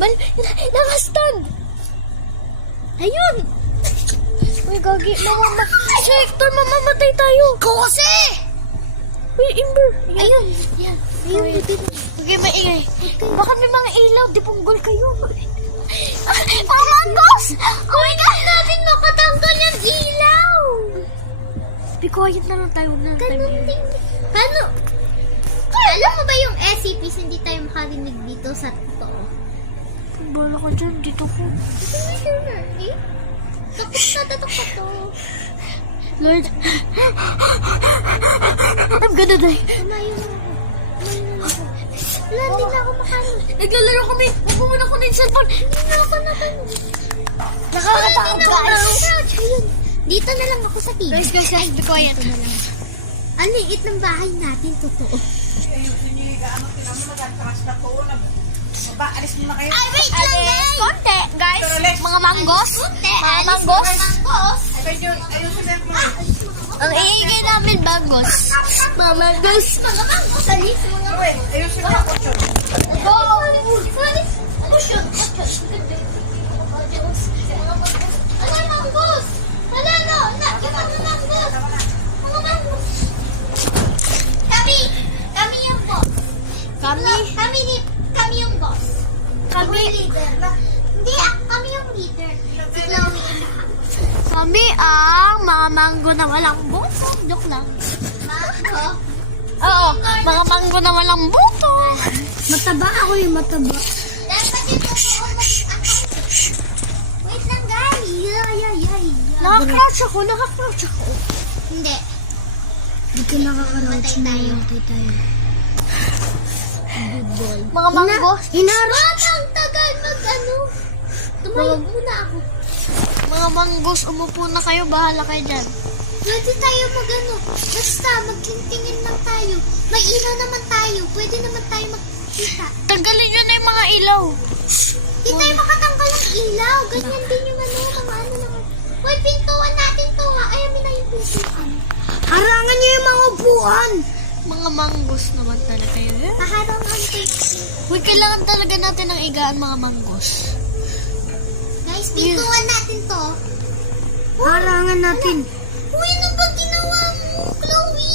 Nakastand! Ayun! Uy, gagi. Si Hector, mamamatay tayo. Kasi! Uy, Ember. Ayun. Yan. Ayun. Okay, maingay. Baka may mga ilaw. Di punggol kayo. Manggos! Uy, natin makatanggal yung ilaw. Be quiet na lang tayo na. Ganun din. Paano? Alam mo ba yung SCPs hindi tayo makarinig dito sa totoo? Bala ka dyan. Dito ko. Eh? Takot ka to. Lord. I'm gonna die. Tumayo na ako. Wala, hindi na ako makaano. Naglalaro kami. Huwag mo muna kunin yung cellphone. Hindi na ako nakano. Nakakatakot, guys. Ayun. Dito na lang ako sa TV. Guys, be quiet. Dito na lang. Ang liit ng bahay natin, totoo. Alis mo na kayo. Ay, wait lang, guys! Konti, guys. Mga manggos. Mga manggos. Manggos. Ayun sa tempo. Ang iingay namin, manggos. Mga manggos. Mga manggos. Alis, mga Wait, ayun sila ako, Chon. Go! Alis. Push. Ano yung manggos? Wala no. Nakita mo manggos. Mga manggos. Kami yung boss. Kami yung boss. Kami leader. Hindi, kami yung leader. Si Chloe and Kami ang mga manggo na walang buto. Joke lang. Mango. Oo, mga manggo na walang buto. Mataba ako yung mataba. Dapat yung wait lang, guys. Nakakrouch ako. Hindi. Hindi ka nakakrouch. Matay tayo. Mga manggos. Ba't ang tagal mag-ano? Tumayo muna ako. Mga manggos, umupo na kayo. Bahala kayo dyan. Pwede tayo mag-ano. Basta, magtingin lang tayo. May ilaw naman tayo. Pwede naman tayo magkita. Tanggalin nyo na yung mga ilaw. Di tayo makatanggal ng ilaw. Ganyan din yung ano, mga ano naman. Uy, pintuan natin to ha. Ay, amin na yung pintuan. Harangan nyo yung mga upuan. Mga manggos naman talaga yun. Paharangan ko. Uy, kailangan talaga natin ng igaan mga manggos. Guys, pintuan natin to. Harangan natin. Uy, ano ba ginawa mo, Chloe?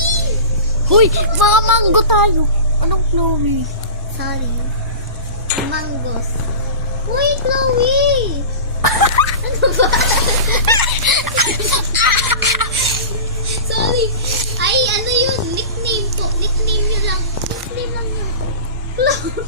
Hoy, mga manggo tayo. Anong Chloe? Sorry. Manggos. Uy, Chloe! Ano ba? Sorry. Ay, ano yun? Nickname po. Nickname nyo lang. Nickname lang yun. Chloe.